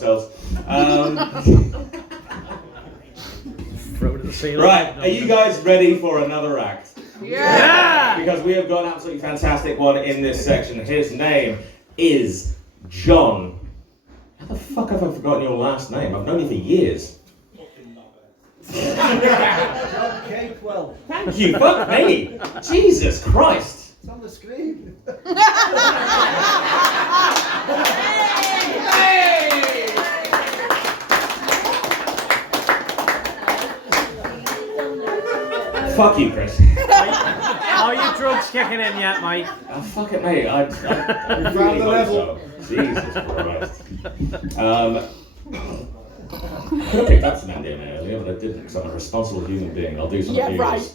themselves. Throw it at the ceiling. Right, are you guys ready for another act? Yeah! Because we have got an absolutely fantastic one in this section. His name is Jon. How the fuck have I forgotten your last name? I've known you for years. Jon Capewell. Thank you, fuck me. Jesus Christ. It's on the screen. Fuck you, Chris. Are your drugs kicking in yet, mate? Oh, fuck it, mate. I really hope so. Jesus Christ. I could have picked up some Indian earlier, but I didn't because I'm a responsible human being. I'll do something. Yeah, right.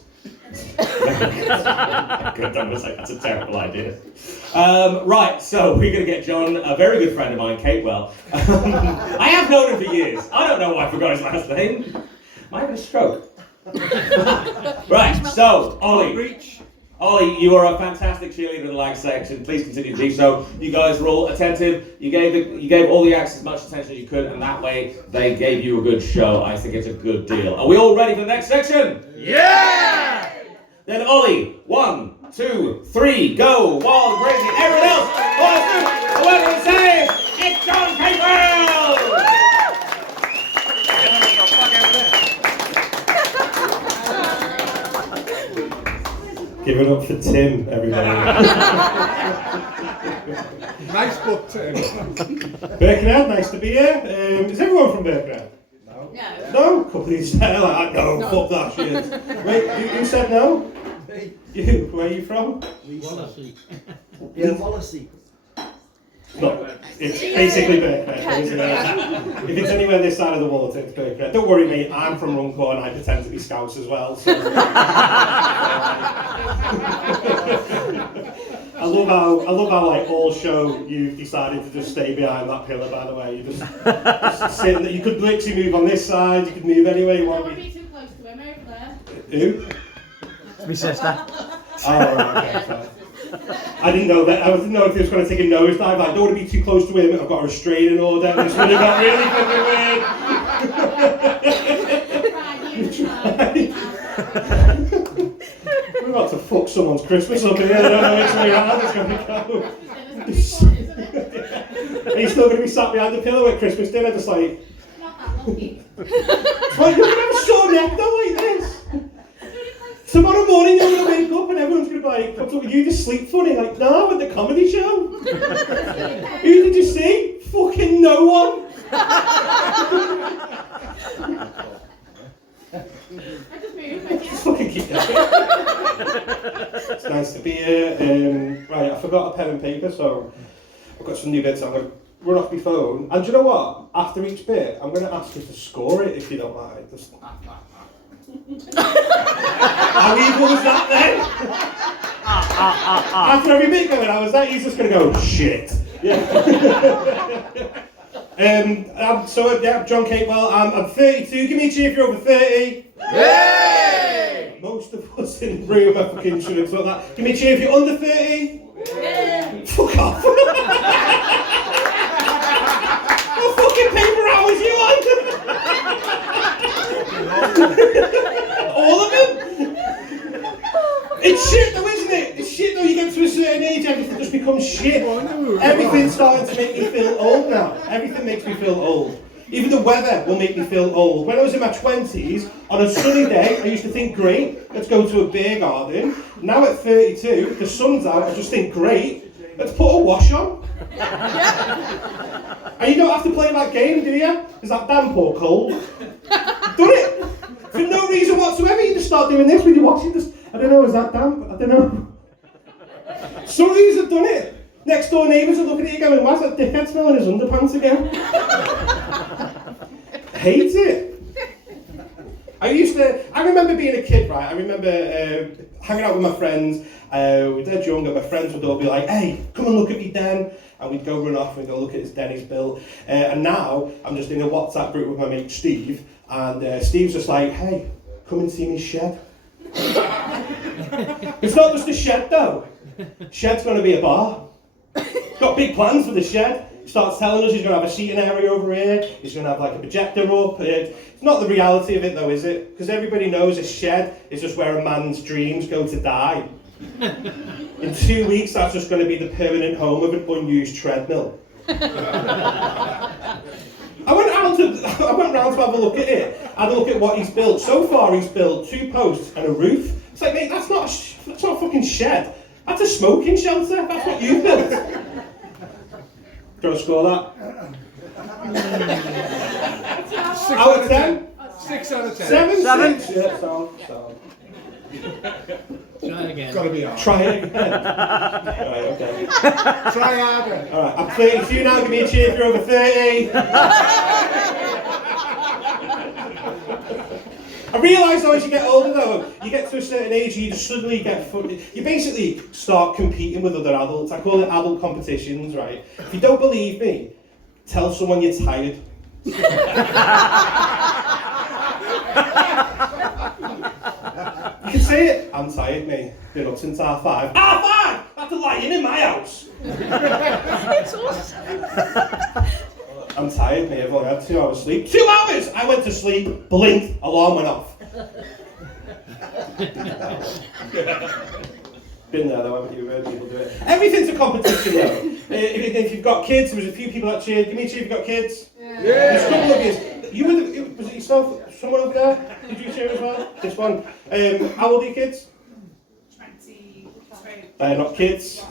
I could have done was like, that's a terrible idea. Right, so we're going to get Jon, a very good friend of mine, Capewell. I have known him for years. I don't know why I forgot his last name. Might have a stroke. Right, so, Ollie, you are a fantastic cheerleader in the lag section. Please continue to do so. You guys were all attentive. You gave all the acts as much attention as you could, and that way they gave you a good show. I think it's a good deal. Are we all ready for the next section? Yeah! Then Ollie, 1, 2, 3, go! Wild, crazy. Everyone else, 1, 2, whoever it says, it's Jon Capewell! Give it up for Tim, everybody. Nice book, Tim. Birkenhead, nice to be here. Is everyone from Birkenhead? No. No? A couple of you said like, no, fuck that shit. Wait, who said no? Me. You, where are you from? Wallasey. Yeah, Wallasey. No, it's basically Birkenhead, isn't it? If it's anywhere this side of the water, it's Birkenhead. Don't worry, mate, I'm from Runcorn and I pretend to be Scouse as well. So. I love how like all show you've decided to just stay behind that pillar. By the way, you just sitting there. You could literally move on this side. You could move anywhere you want. Don't be too close to him over there. Who? It's my sister. Oh, right, okay, fine. I didn't know that. I didn't know if he was going to take a nosedive. Like, I don't want to be too close to him. I've got a restraining order. This would have got really fucking weird. We're about to fuck someone's Christmas up here. I don't know which way around it's going to go. Are you still going to be sat behind the pillow at Christmas dinner, just like? Not that lucky. Well, you're going to have a sore neck though, like this. Tomorrow morning you're going to wake up and everyone's going to be like, what's up with you, just sleep funny? Like, no, at the comedy show. Who did you see? Fucking no one. I just moved, but Just fucking keep that. It's nice to be here. Right, I forgot a pen and paper, so I've got some new bits. I'm going to run off my phone. And do you know what? After each bit, I'm going to ask you to score it if you don't mind. Just... How evil was that then? After every bit going, I was like, he's just going to go, shit. Yeah. So, Jon Capewell, I'm 32. Give me a cheer if you're over 30. Yay! Most of us in the room are fucking should have thought that. Give me a cheer if you're under 30. yeah. Fuck off. What fucking paper hours you on? All of them? It's shit though, isn't it? It's shit though, you get to a certain age, everything just becomes shit. Everything's starting to make me feel old now. Everything makes me feel old. Even the weather will make me feel old. When I was in my 20s, on a sunny day, I used to think, great, let's go to a beer garden. Now at 32, the sun's out, I just think, great, let's put a wash on. And you don't have to play that game, do you? Is that damp or cold? Done it! For no reason whatsoever, you just start doing this when you're watching this. I don't know, is that damp? I don't know. Some of you have done it. Next door neighbours are looking at you going, why's that dickhead smelling his underpants again? Hate it. I remember being a kid, right? I remember hanging out with my friends. We were dead young, and my friends would all be like, hey, come and look at me den. And we'd go run off and we'd go look at his den he's built. And now I'm just in a WhatsApp group with my mate Steve. And Steve's just like, hey, come and see me shed. It's not just a shed though. Shed's going to be a bar. Got big plans for the shed. He starts telling us he's going to have a seating area over here, he's going to have like a projector up. It's not the reality of it though, is it? Because everybody knows a shed is just where a man's dreams go to die. In 2 weeks, that's just going to be the permanent home of an unused treadmill. I went round to have a look at it, had a look at what he's built. So far, he's built 2 posts and a roof. It's like, mate, that's not a fucking shed. That's a smoking shelter. That's what you've built. Do you want to score that? Out of 10? 6 out of 10. 7? Seven. 6? Yeah, so. Try again. Gotta be hard. Try it again. Right, okay. Try harder. Alright, I'm 32 now, give me a cheer if you're over 30. I realise though, as you get older though, you get to a certain age, you just suddenly you basically start competing with other adults. I call it adult competitions, right? If you don't believe me, tell someone you're tired. You can say it. I'm tired, mate. Been up since 5:30. 5:30! That's a lying in my house. It's awesome. I'm tired, mate. I've only had 2 hours sleep. 2 hours! I went to sleep, blinked, alarm went off. Been there though, haven't you? Heard people do it. Everything's a competition though. If you've got kids, there was a few people that cheered. Give me a cheer if you've got kids. Yeah. There's a couple of you. Was it yourself? Someone over there? Did you cheer as well? This one. How old are your kids? 23. Not kids.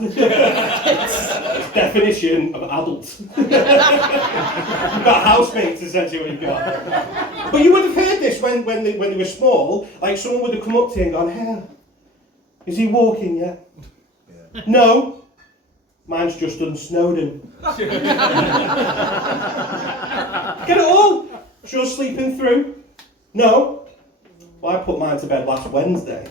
Definition of adult. You've got housemates, essentially what you've got. But you would have heard this when they were small. Like someone would have come up to you and gone, "Hey, is he walking yet?" Yeah. No. Mine's just done Snowden. Get it all? Just sleeping through? No. Well, I put mine to bed last Wednesday.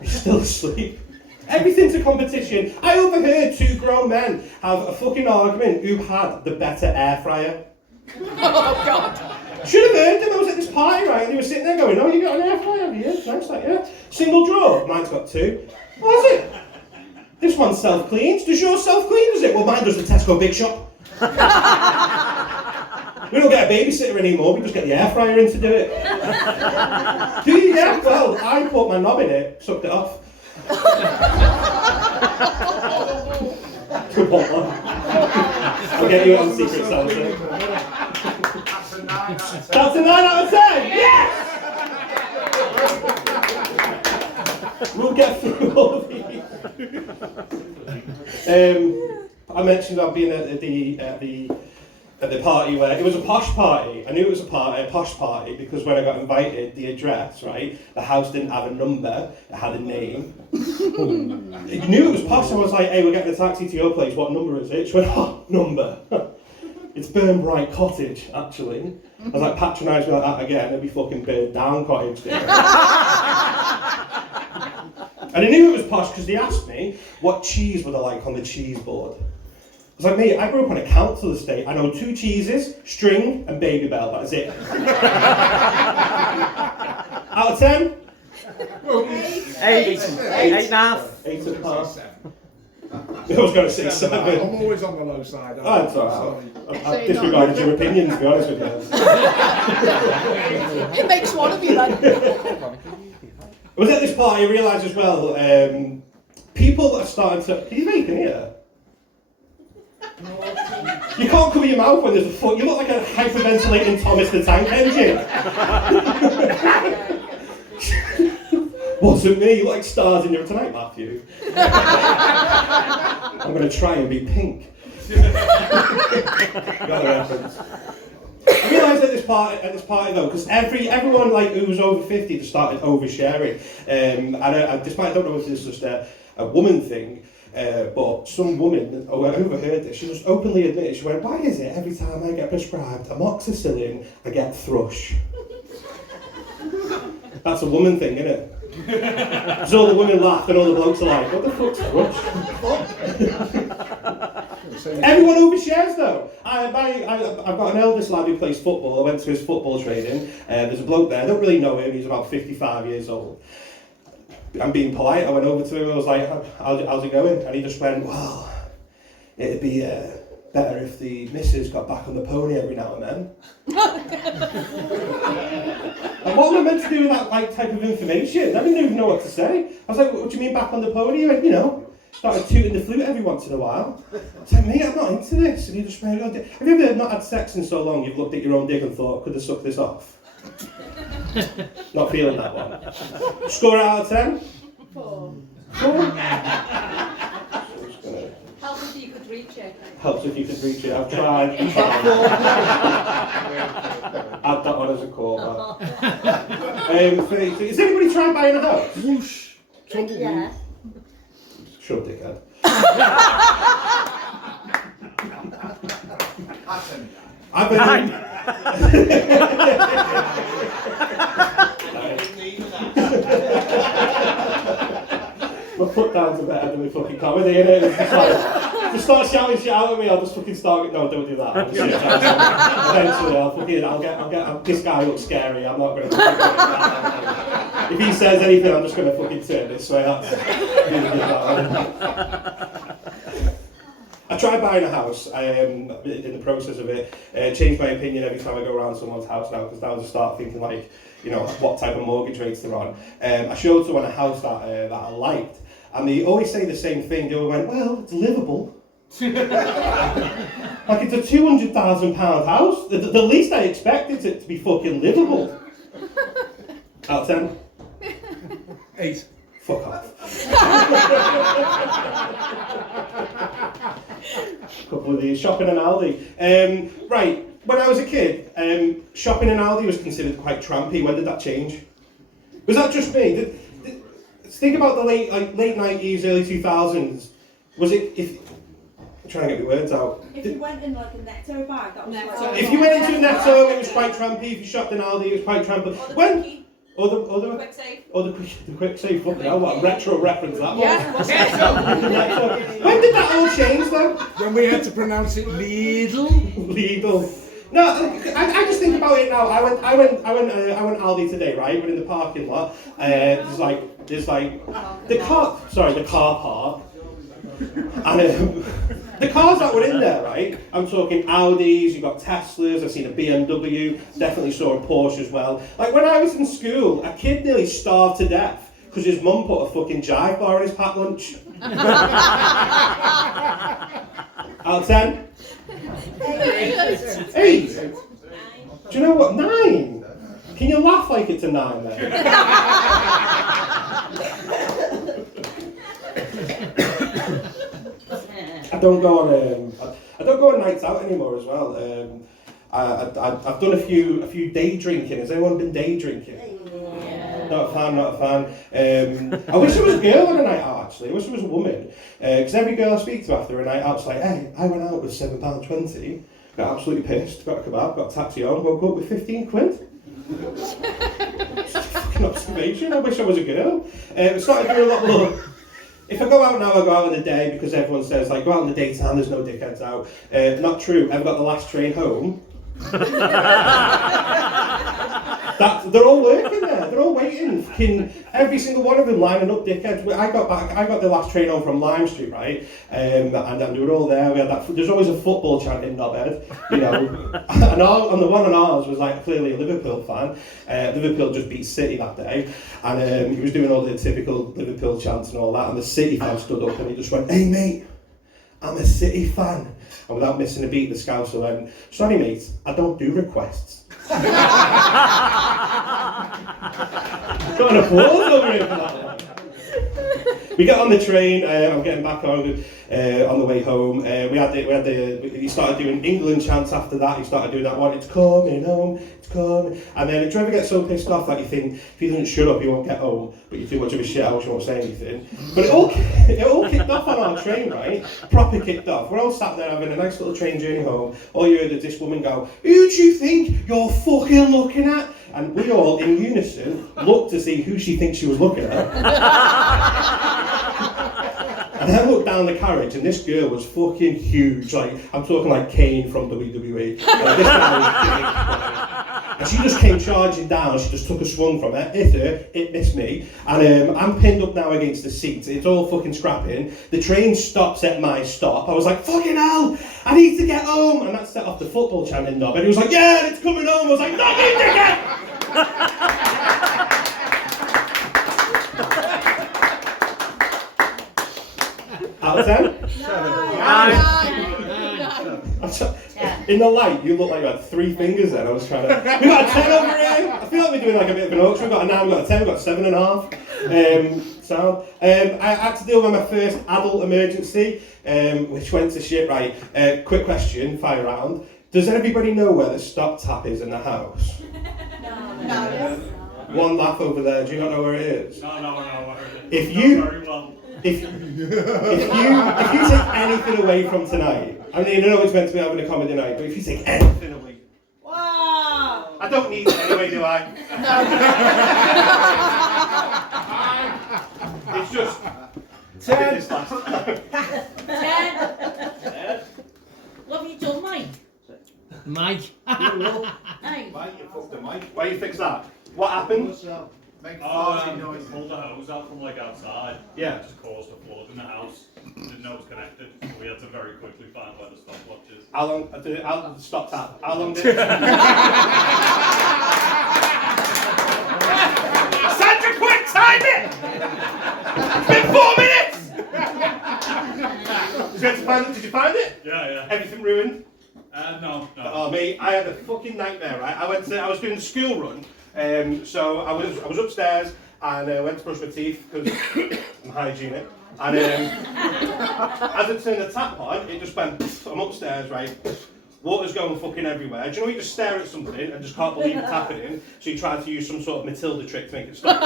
He's still asleep. Everything's a competition. I overheard 2 grown men have a fucking argument who had the better air fryer. Oh, God. Should have heard them. I was at this party, right, and they were sitting there going, "Oh, you got an air fryer, have you? It's nice, like, yeah. Single drawer. Mine's got 2. What is it? This one self-cleans. Does yours self-clean, does it? Well, mine does the Tesco Big Shop. We don't get a babysitter anymore, we just get the air fryer in to do it. Do you? Yeah? Well, I put my knob in it, sucked it off. I'll get you on the secret Santa. That's a 9 out of 10! Yes! We'll get through all of these. I mentioned I've been at the party where it was a posh party. I knew it was a posh party because when I got invited, the address, right, the house didn't have a number, it had a name. You knew it was posh, so I was like, "Hey, we're getting a taxi to your place, what number is it?" She went, "Oh, number." It's Burnbright Cottage, actually. I was like, patronise me like that again, it'd be fucking Burn Down Cottage. And I knew it was posh because they asked me what cheese would I like on the cheese board. I was like, "Mate, I grew up on a council estate. I know 2 cheeses, string and Baby Bell, that's it." Out of 10? 8. 8.5. 8.5. I was going to say 7. I'm always on the low side. Oh, it's alright. I've disregarded your opinion, to be honest with you. It makes one of you then. I was at this party, I realised as well, people that are starting to... Can you vape in here? You can't cover your mouth when there's a foot. You look like a hyperventilating Thomas the Tank Engine. Wasn't me. You look like stars in your tonight, Matthew. I'm going to try and be pink. Got the reference. I realised at this party though, because everyone like who was over 50 just started oversharing. And I don't know if this is just a woman thing. But some woman who overheard this, she just openly admitted, she went, "Why is it every time I get prescribed amoxicillin, I get thrush?" That's a woman thing, isn't it? So all the women laughed and all the blokes are like, "What the fuck's thrush?" Everyone overshares though. I've got an eldest lad who plays football. I went to his football training. There's a bloke there, I don't really know him, he's about 55 years old. I'm being polite, I went over to him and I was like, how's it going? And he just went, "Well, it'd be better if the missus got back on the pony every now and then. And what am I meant to do with that type of information? I didn't even know what to say. I was like, what do you mean back on the pony? He went, started tooting the flute every once in a while. I was like, mate, I'm not into this. And he just went, have you ever not had sex in so long you've looked at your own dick and thought, could I suck this off? Not feeling that one. Score it out of 10? 4. 4? Help if you could reach it. Helps if you could reach it. I've tried. Add that on as a call. Has anybody tried buying a house? Whoosh. Yeah. Sure, dickhead. I've been. My foot down's a better than my fucking comedy, innit? It's just like, just start shouting shit out at me, I'll just fucking start. No, don't do that. Eventually, this guy looks scary. I'm not gonna. If he says anything, I'm just gonna fucking turn this way. I tried buying a house. I am in the process of it. Changed my opinion every time I go around someone's house now, because now I just start thinking like, what type of mortgage rates they're on. I showed someone a house that I liked, and they always say the same thing. They always went, well, it's livable. Like, it's a £200,000 house. The least I expected it to be fucking livable. Out of 10? 8. Fuck off. Couple of these. Shopping in Aldi. Right, when I was a kid, shopping in Aldi was considered quite trampy. When did that change? Was that just me? Think about the late 90s, early 2000s. Was it, I'm trying to get my words out. If you went in like a Netto bag, that was Netto. If you went into a Netto, it was quite trampy. If you shopped in Aldi, it was quite trampy. Or the quick save. The quick save, fucking hell, what a retro reference that was. Yeah. When did that all change then? When we had to pronounce it Lidl. Lidl. No, I just think about it now. I went Aldi today, right? We're in the parking lot. There's like the car park. And the cars that were in there, right? I'm talking Audis, you've got Teslas, I've seen a BMW, definitely saw a Porsche as well. Like when I was in school, a kid nearly starved to death because his mum put a fucking jive bar in his packed lunch. Out of 10? 8. Do you know what? 9. Can you laugh like it's a 9 then? I don't go on nights out anymore as well. I've done a few day drinking. Has anyone been day drinking? Yeah. Not a fan. I wish it was a girl on a night out actually. I wish it was a woman. Because every girl I speak to after a night out's like, hey, I went out with £7.20, got absolutely pissed, got a kebab, got a taxi on, woke up with 15 quid. Fucking observation. I wish I was a girl. Started doing a lot more. If I go out now, I go out in the day because everyone says, like, go out in the daytime, there's no dickheads out. Not true. I've got the last train home. They're all working there. They're all waiting. Fucking every single one of them lining up dickheads. I got the last train home from Lime Street, right? And they were all there. We had that. There's always a football chant in Knobhead, and the one on ours was like clearly a Liverpool fan. Liverpool just beat City that day, and he was doing all the typical Liverpool chants and all that. And the City fan stood up and he just went, "Hey mate, I'm a City fan." And without missing a beat, the Scouser went, "Sorry mate, I don't do requests." Got an applause over here for that one. We get on the train. I'm getting back on the way home. He started doing England chants after that. He started doing that one. It's coming home. It's coming. And then do you ever get so pissed off that you think if he doesn't shut up, he won't get home? But you're too much of a shit house, you won't say anything. But it all kicked off on our train, right? Proper kicked off. We're all sat there having a nice little train journey home. All you heard is this woman go, "Who do you think you're fucking looking at?" And we all, in unison, looked to see who she thinks she was looking at. And then I looked down the carriage, and this girl was fucking huge. Like, I'm talking like Kane from WWE. Like, this guy was big. And she just came charging down, she just took a swung from it, hit her, it missed me, and I'm pinned up now against the seat, it's all fucking scrapping, the train stops at my stop, I was like, fucking hell, I need to get home, and that set off the football chanting knob, and he was like, yeah, it's coming home, I was like, not me, dickhead! Out of 10? In the light, you look like you had 3 fingers then. I was trying to. We got a 10 over here. I feel like we're doing like a bit of an auction. We've got a 9, we've got a 10, we've got a 7.5. I had to deal with my first adult emergency, which went to shit, right. Quick question, fire round. Does everybody know where the stop tap is in the house? No. One laugh over there. Do you not know where it is? No. If you. Very well. If you take anything away from tonight, I mean, I know it's meant to be having a comedy night, but if you take anything away, Wow. I don't need it anyway, do I? It's just 10. This last time. 10. What have you done, Mike? Mike. Hey. Mike, you fucked the mic. Why you fix that? What happened? Pulled the hose out from like outside. Yeah. It just caused a flood in the house. Didn't know it was connected. So we had to very quickly find where the stopwatch is. How long? Stop tap. How long did it? Sandra, quick, time it! It's been 4 minutes! Did you find it? Yeah. Everything ruined? No. Oh, mate, I had a fucking nightmare, right? I was doing the school run, so I was upstairs and went to brush my teeth because I'm hygienic. And as I turned the tap on, it just went. I'm upstairs, right? Water's going fucking everywhere. Do you know you just stare at something and just can't believe it's happening? So you try to use some sort of Matilda trick to make it stop.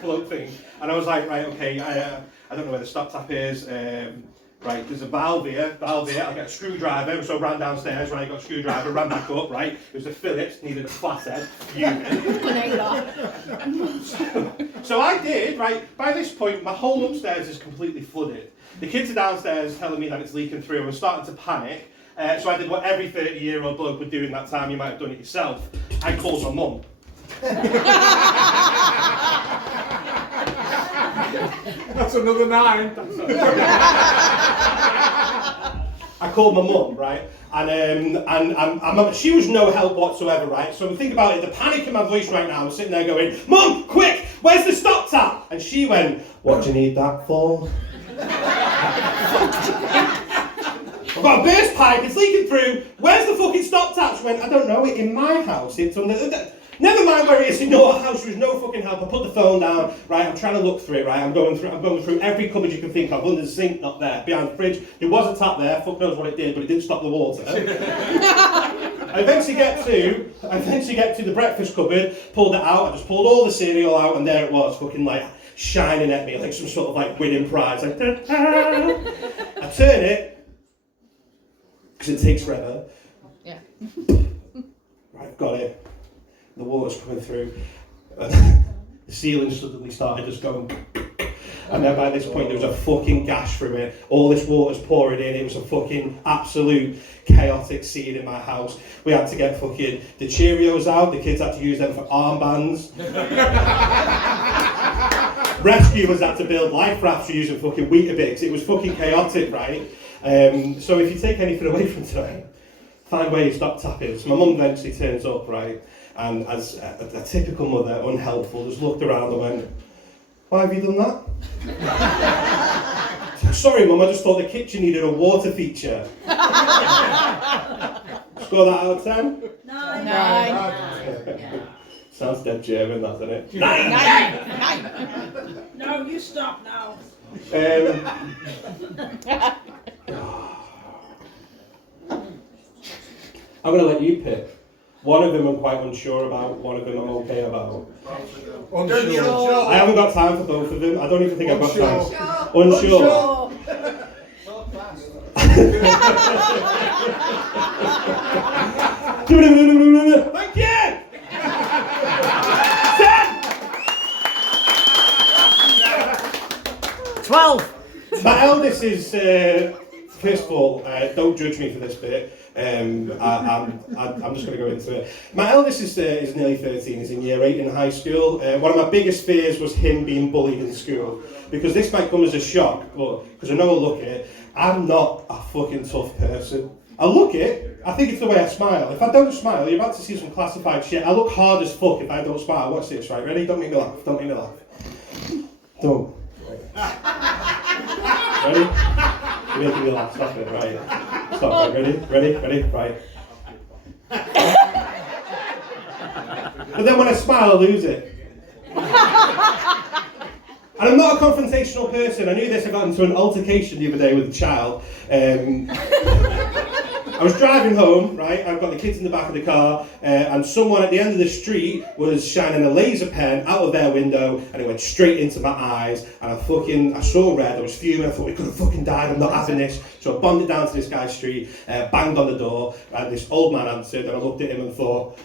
Float thing. And I was like, right, okay, I don't know where the stop tap is. Right, there's a valve here, I'll get a screwdriver, so I ran downstairs, right, got a screwdriver, ran back up, right, it was a Phillips, needed a flathead, So I did, right, by this point, my whole upstairs is completely flooded. The kids are downstairs telling me that it's leaking through, I'm starting to panic, so I did what every 30-year-old bloke would do in that time, you might have done it yourself. I called my mum. That's another 9. I called my mum, right, and she was no help whatsoever, right. So think about it, the panic in my voice right now. I'm sitting there going, "Mum, quick, where's the stop tap?" And she went, "What do you need that for?" I've got a burst pipe, it's leaking through. Where's the fucking stop tap? She went, "I don't know. In my house, it's under." Never mind where it is in your house, there was no fucking help. I put the phone down, right, I'm trying to look through it, right, I'm going through every cupboard you can think of, under the sink, not there, behind the fridge, there was a tap there, fuck knows what it did, but it didn't stop the water. I eventually get to the breakfast cupboard, pulled it out, I just pulled all the cereal out, and there it was, fucking like, shining at me, like some sort of like winning prize, like, da-da. I turn it, because it takes forever. Yeah. Right, got it. The water's coming through. The ceiling suddenly started just going. And then by this point there was a fucking gash through it. All this water's pouring in. It was a fucking absolute chaotic scene in my house. We had to get fucking the Cheerios out. The kids had to use them for armbands. Rescuers had to build life rafts for using fucking Weetabix. It was fucking chaotic, right? So if you take anything away from tonight, find where your stop tap is. My mum eventually turns up, right? And as a typical mother, unhelpful, just looked around and went, "Why have you done that?" "Sorry, Mum, I just thought the kitchen needed a water feature." Score that out of 10? 9. 9. Sounds dead German, that, doesn't it? 9. 9. No, you stop now. I'm going to let you pick. One of them I'm quite unsure about, one of them I'm okay about. Unsure. I haven't got time for both of them. I don't even think I've got time. Unsure. Thank you! 10! 12. My eldest is, first of all, don't judge me for this bit. I'm just going to go into it. My eldest sister is nearly 13, is in year 8 in high school. One of my biggest fears was him being bullied in school. Because this might come as a shock, but because I know I look it, I'm not a fucking tough person. I look it, I think it's the way I smile. If I don't smile, you're about to see some classified shit. I look hard as fuck if I don't smile. Watch this, right? Ready? Don't make me laugh. Don't make me laugh. Don't. Ready? You're making me laugh. Stop it, right? Stop it. Ready? Ready? Ready? Right. But then when I smile, I lose it. And I'm not a confrontational person. I knew this. I got into an altercation the other day with a child. I was driving home, right? I've got the kids in the back of the car, and someone at the end of the street was shining a laser pen out of their window, and it went straight into my eyes, and I saw red, I was fuming, I thought we could have fucking died, I'm not having this. So I bombed it down to this guy's street, banged on the door, and this old man answered, and I looked at him and thought,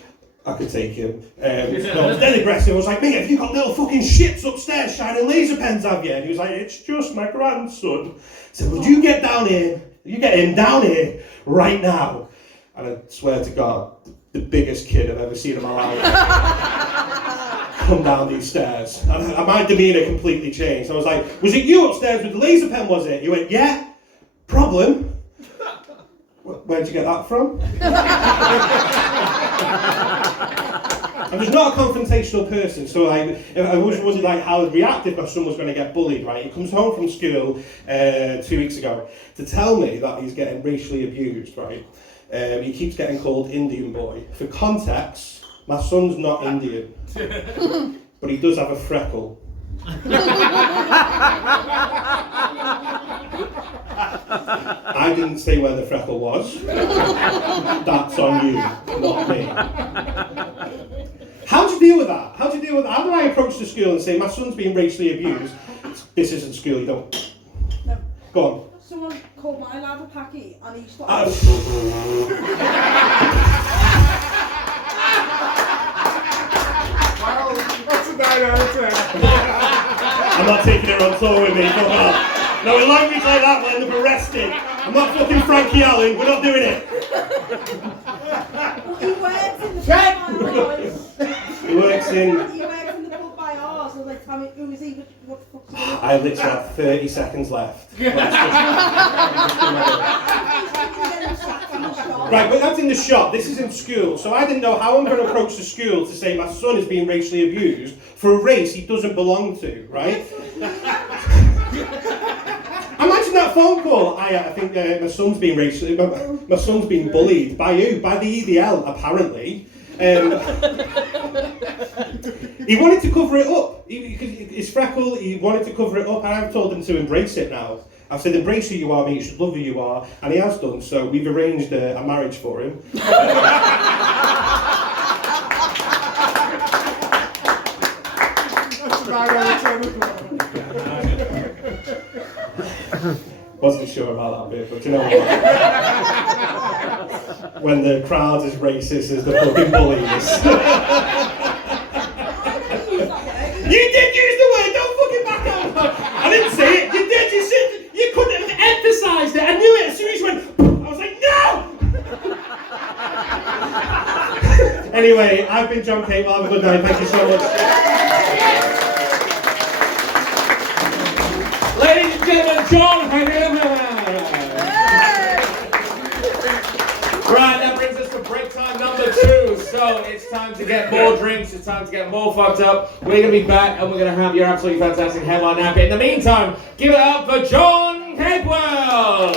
I could take him. I was dead aggressive. I was like, mate, have you got little fucking shits upstairs shining laser pens, have you? And he was like, it's just my grandson. I said, well, you get down here, you get him down here right now. And I swear to God, the biggest kid I've ever seen in my life come down these stairs. And my demeanour completely changed. I was like, was it you upstairs with the laser pen, was it? He went, yeah, problem. Where'd you get that from? I'm just not a confrontational person, so I always wondered like how I'd react if my son was going to get bullied, right? He comes home from school 2 weeks ago to tell me that he's getting racially abused, right? He keeps getting called Indian boy. For context, my son's not Indian, but he does have a freckle. I didn't say where the freckle was. That's on you, not me. How do you deal with that? How do I approach the school and say, my son's being racially abused? This isn't school, you don't. No. Go on. Someone called my lad a packy and he started. Wow, that's a 9 out of 10. I'm not taking it on tour with me, come on. No, with language like that, we'll end up arrested. I'm not fucking Frankie Allen, we're not doing it. He works in the pub by ours. He works in... He works in the pub by ours. So like, tell me, who is he? What the fuck's he doing? I literally have 30 seconds left. Right, but that's in the shop. This is in school. So I didn't know how I'm going to approach the school to say my son is being racially abused for a race he doesn't belong to, right? Imagine that phone call. I think my son's being my son's being bullied by you, by the EDL, apparently. He wanted to cover it up. His freckle, he wanted to cover it up, and I've told him to embrace it now. I've said, embrace who you are, mate, you should love who you are, and he has done, so we've arranged a marriage for him. That's a 9 out of 10. Wasn't sure about that bit, but you know what? When the crowd is racist as the fucking bullies. You did use the word, don't fucking back out. I didn't say it, you did, you couldn't have emphasised it, I knew it, as soon as you went, I was like, no! Anyway, I've been Jon Capewell, have a good night, thank you so much. Ladies and gentlemen, Jon Capewell. Right, that brings us to break time number 2. So it's time to get more drinks, it's time to get more fucked up. We're going to be back and we're going to have your absolutely fantastic headline now. But in the meantime, give it up for Jon Capewell.